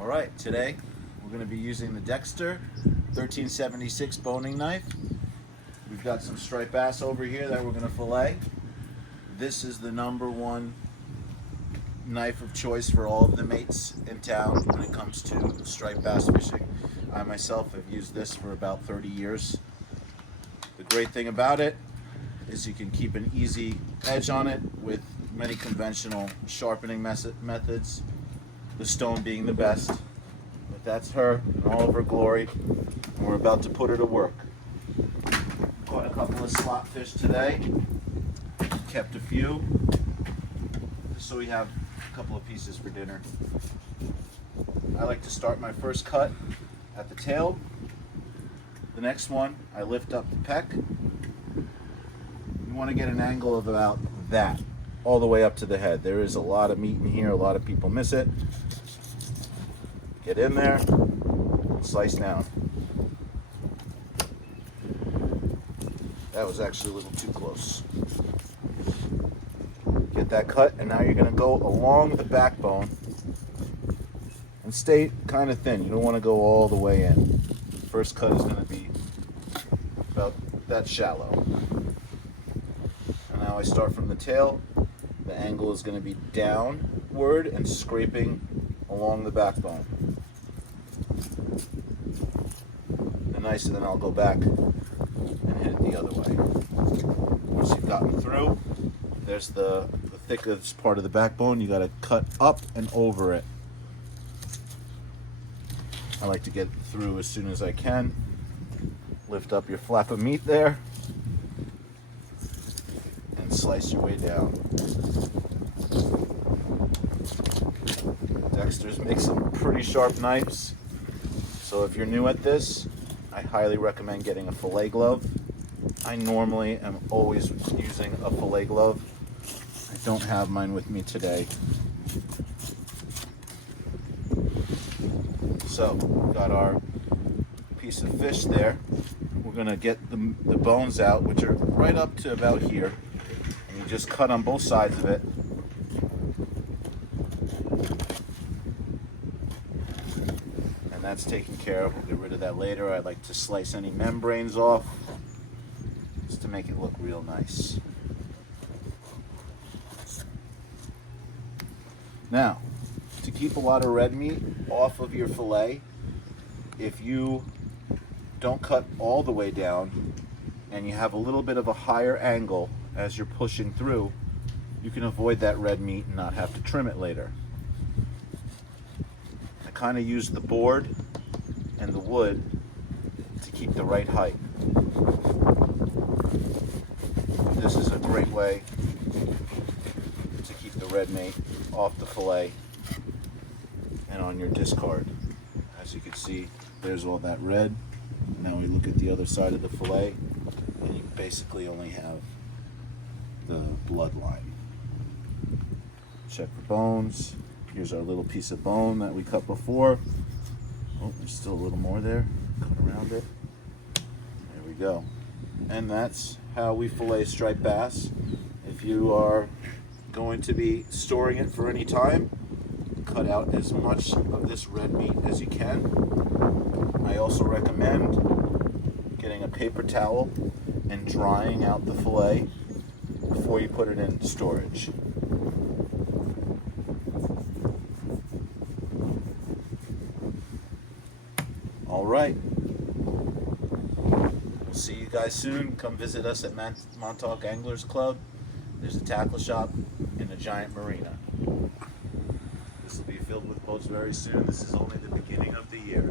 All right, today we're going to be using the Dexter 1376 boning knife. We've got some striped bass over here that we're going to fillet. This is the #1 knife of choice for all of the mates in town when it comes to striped bass fishing. I myself have used this for about 30 years. The great thing about it is you can keep an easy edge on it with many conventional sharpening methods, the stone being the best. But that's her in all of her glory, and we're about to put her to work. Caught a couple of slot fish today, kept a few, just so we have a couple of pieces for dinner. I like to start my first cut at the tail. The next one, I lift up the peck. You want to get an angle of about that, all the way up to the head. There is a lot of meat in here, a lot of people miss it. Get in there, slice down. That was actually a little too close. Get that cut, and now you're going to go along the backbone and stay kind of thin. You don't want to go all the way in. First cut is going to be about that shallow. And now I start from the tail. The angle is going to be downward and scraping along the backbone. And nice, and then I'll go back and hit it the other way. Once you've gotten through, there's the thickest part of the backbone. You got to cut up and over it. I like to get through as soon as I can. Lift up your flap of meat there and slice your way down. Dexter's make some pretty sharp knives, so if you're new at this, I highly recommend getting a fillet glove. I normally am always using a fillet glove. I don't have mine with me today. So, got our piece of fish there. We're gonna get the bones out, which are right up to about here. And you just cut on both sides of it. And that's taken care of. We'll get rid of that later. I like to slice any membranes off just to make it look real nice. Now, to keep a lot of red meat off of your fillet, if you don't cut all the way down and you have a little bit of a higher angle as you're pushing through, you can avoid that red meat and not have to trim it later. I kind of use the board and the wood to keep the right height. This is a great way to keep the red meat off the fillet and on your discard. As you can see, there's all that red. Now we look at the other side of the fillet, and you basically only have the blood line. Check for bones. Here's our little piece of bone that we cut before. Oh, there's still a little more there. Cut around it. There we go. And that's how we fillet striped bass. If you are going to be storing it for any time, cut out as much of this red meat as you can. I also recommend getting a paper towel and drying out the fillet before you put it in storage. All right. We'll see you guys soon. Come visit us at Montauk Anglers Club. There's a tackle shop in a giant marina. This will be filled with boats very soon. This is only the beginning of the year.